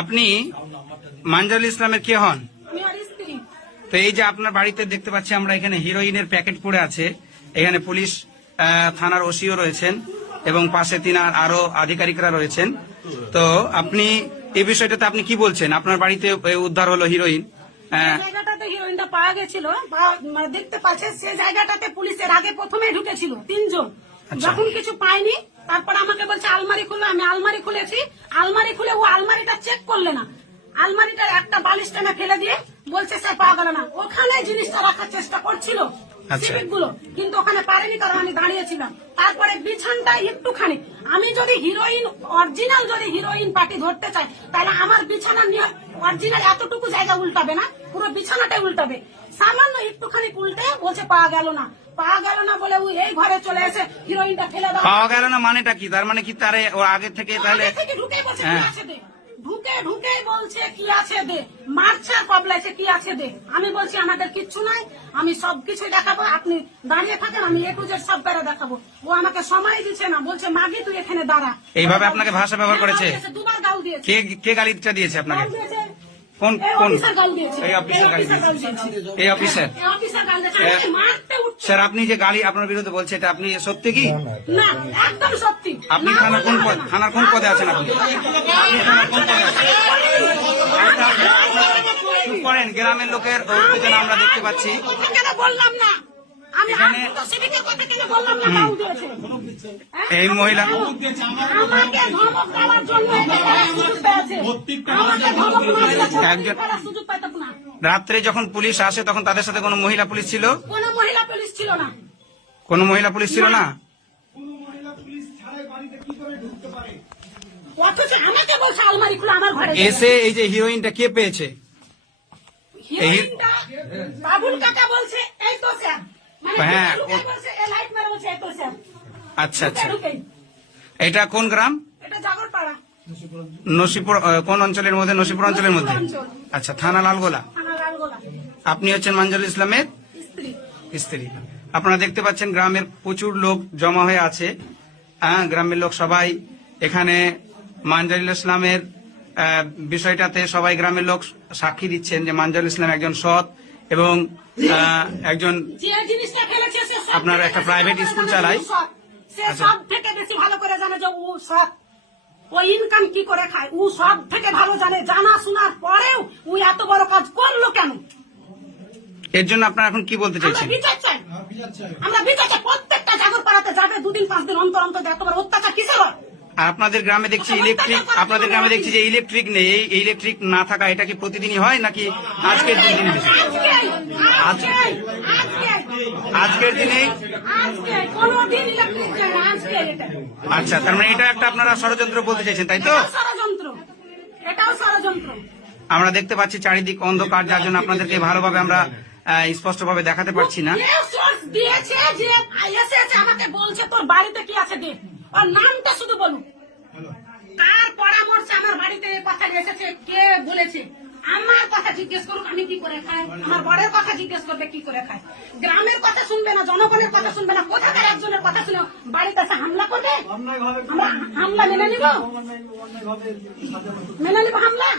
আপনি মানজারুল ইসলামের কে হন? তো এই যে আপনার বাড়িতে দেখতে পাচ্ছি আমরা এখানে হিরোইনের প্যাকেট পড়ে আছে। এখানে পুলিশ থানার ওসিও রয়েছেন এবং পাশে তিনার আরও আধিকারিকরা রয়েছেন। তো আপনি এই বিষয়টাতে আপনি কি বলছেন? আপনার বাড়িতে উদ্ধার হলো হিরোইন। জায়গাটাতে হিরোইনটা পাওয়া গেছিল মানে দেখতে পাচ্ছে সে জায়গাটাতে পুলিশের আগে প্রথমে ঢুকেছিল তিনজন। আচ্ছা। যখন কিছু পাইনি তারপর আমাকে বলছে আলমারি খুলে আমি আলমারি খুলেছি। আলমারি খুলে ও আলমারিটা চেক করলে না। আলমারিটার একটা বালিশ টানা ফেলে দিয়ে বলছে স্যার পাওয়া গেল না। ওখানে জিনিসটা রাখার চেষ্টা করছিল সিভিকগুলো কিন্তু পারেনি কারণ আমি দাঁড়িয়েছিলাম তারপরে বিছানটা একটুখানি। আমি যদি হিরোইন অরিজিনাল যদি হিরোইন পার্টি ধরতে চাই তাহলে আমার বিছানা নিয়ে অরিজিনাল এতটুকু জায়গা উল্টাবে না পুরো বিছানাটাই উল্টাবে। সামান্য একটুখানি উল্টে বলছে পাওয়া গেল না। পাওয়া গেল না বলে ও এই ঘরে চলে এসে হিরোইনটা ফেলে দাও। পাওয়া গেল না মানেটা কি? তার মানে কি তারে ও আগে থেকে তাহলে ঢুকে কি হ্যাঁ। ঢুকে ঢুকে বলছে কি আছে দে? মারছে কবলাইছে কি আছে দে? আমি বলছি আমাদের কিচ্ছু নাই আমি সব কিছু দেখাবো আপনি দাঁড়িয়ে থাকেন আমি এ টু জেড সব বেড়ে দেখাবো। ও আমাকে সময় দিচ্ছে না বলছে মাগি তুই এখানে দাঁড়া। এইভাবে আপনাকে ভাষা ব্যবহার করেছে? দুবার গাল দিয়েছে। কে কে গালিটা দিয়েছে আপনাকে? কোন কোন? অফিসার গাল দিয়েছে। এই অফিসার গালি দিয়েছে। এই অফিসার। এই অফিসার গাল দিয়েছে। মারতে স্যার আপনি যে গালি আপনার বিরুদ্ধে বলছে এটা আপনি সত্যি কি? না একদম সত্যি। আপনি থানার কোন পদ থানার কোন পদে আছেন আপনি? করেন গ্রামের লোকের উত্তেজনা আমরা দেখতে পাচ্ছি। বললাম না? হ্যাঁ? এই মহিলা একজন- রাত্রে যখন পুলিশ আসে তখন তাদের সাথে কোনো মহিলা পুলিশ ছিল? কোনো মহিলা পুলিশ ছিল না। কোনো মহিলা পুলিশ ছিল না। এসে এই যে হিরোইনটা কে পেয়েছে? হিরোইনটা বাবুল কাকা বলছে এই তো স্যার। মানে হ্যাঁ, আচ্ছা আচ্ছা। এটা কোন গ্রাম? এটা নসিপুর কোন অঞ্চলের মধ্যে? নসিপুর অঞ্চলের মধ্যে। আচ্ছা থানা লালগোলা। আপনি হচ্ছেন মানজুল ইসলামের স্ত্রী। আপনারা দেখতে পাচ্ছেন গ্রামের প্রচুর লোক জমা হয়ে আছে। হ্যাঁ গ্রামের লোক সবাই এখানে মানজারুল ইসলামের বিষয়টাতে সবাই গ্রামের লোক সাক্ষী দিচ্ছেন যে মানজারুল ইসলাম একজন সৎ এবং একজন আপনার একটা প্রাইভেট জানে চালায়? সব থেকে বেশি ভালো করে জানে যে ও সৎ। ও ইনকাম কি করে খায়? ও সব থেকে ভালো জানে। জানা শোনার পরেও ও এত বড় কাজ করল কেন? এর জন্য আপনারা এখন কি বলতে চাইছেন? আমরা বিচার চাই। প্রত্যেকটা জাগর পাড়াতে যাবে দুদিন পাঁচ দিন অন্তর অন্তর এত অত্যাচার কিসের হয়? আর আপনাদের গ্রামে দেখছি ইলেকট্রিক আপনাদের গ্রামে দেখছি যে ইলেকট্রিক নেই। এই ইলেকট্রিক না থাকা এটা কি প্রতিদিনই হয় নাকি আজকের দিন দিন? আজকের দিনেই আজকেই, কোনোদিন electric যায় না, আজকেই এটা। আচ্ছা তার মানে এটা একটা আপনারা ষড়যন্ত্র বলতে চাইছেন তাই তো? আমরা দেখতে পাচ্ছি চারিদিক অন্ধকার যার জন্য আপনাদেরকে ভালোভাবে আমরা স্পষ্টভাবে দেখাতে পারছি না। দিয়েছে যে এসেছে আমাকে বলছে তোর বাড়িতে কি আছে দেখ। ওর নামটা শুধু বলুন কার পরামর্শে আমার বাড়িতে কথা এসেছে কে বলেছে? আমার কথা জিজ্ঞেস করুন আমি কি করে খাই? আমার বড়ের কথা জিজ্ঞেস করবে কি করে খায়? গ্রামের কথা শুনবে না জনগণের কথা শুনবে না কোথাকার একজনের কথা শুনে বাড়িতে এসে হামলা করবে? আমরা হামলা মেনে নিব? মেনে নিব হামলা?